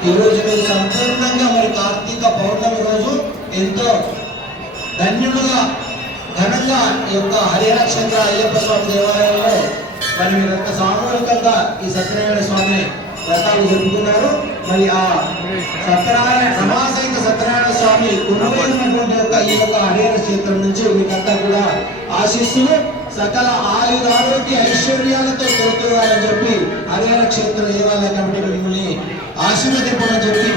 ఈరోజు మీరు సంపూర్ణంగా మరి కార్తీక పౌర్ణమి రోజు ఎంతో ధన్యులుగా ఘనంగా ఈ యొక్క హరిహరక్షేత్ర అయ్యప్ప స్వామి దేవాలయంలో మరి మీరంతా సామూహికంగా ఈ సత్యనారాయణ స్వామి వ్రతాలు జరుపుకున్నారు. మరి ఆ సత్యనారాయణ రమాసహిత సత్యనారాయణ స్వామి ఉన్నటువంటి ఈ యొక్క హరిహర క్షేత్రం నుంచి మీకంతా కూడా ఆశిస్తులు సకల ఆయుధారోగ్య ఐశ్వర్యాలతో తోడుకోవాలని చెప్పి హరిహర క్షేత్ర దేవాలయ కమిటీ మిమ్మల్ని ఆశీర్వదింపమని చెప్పి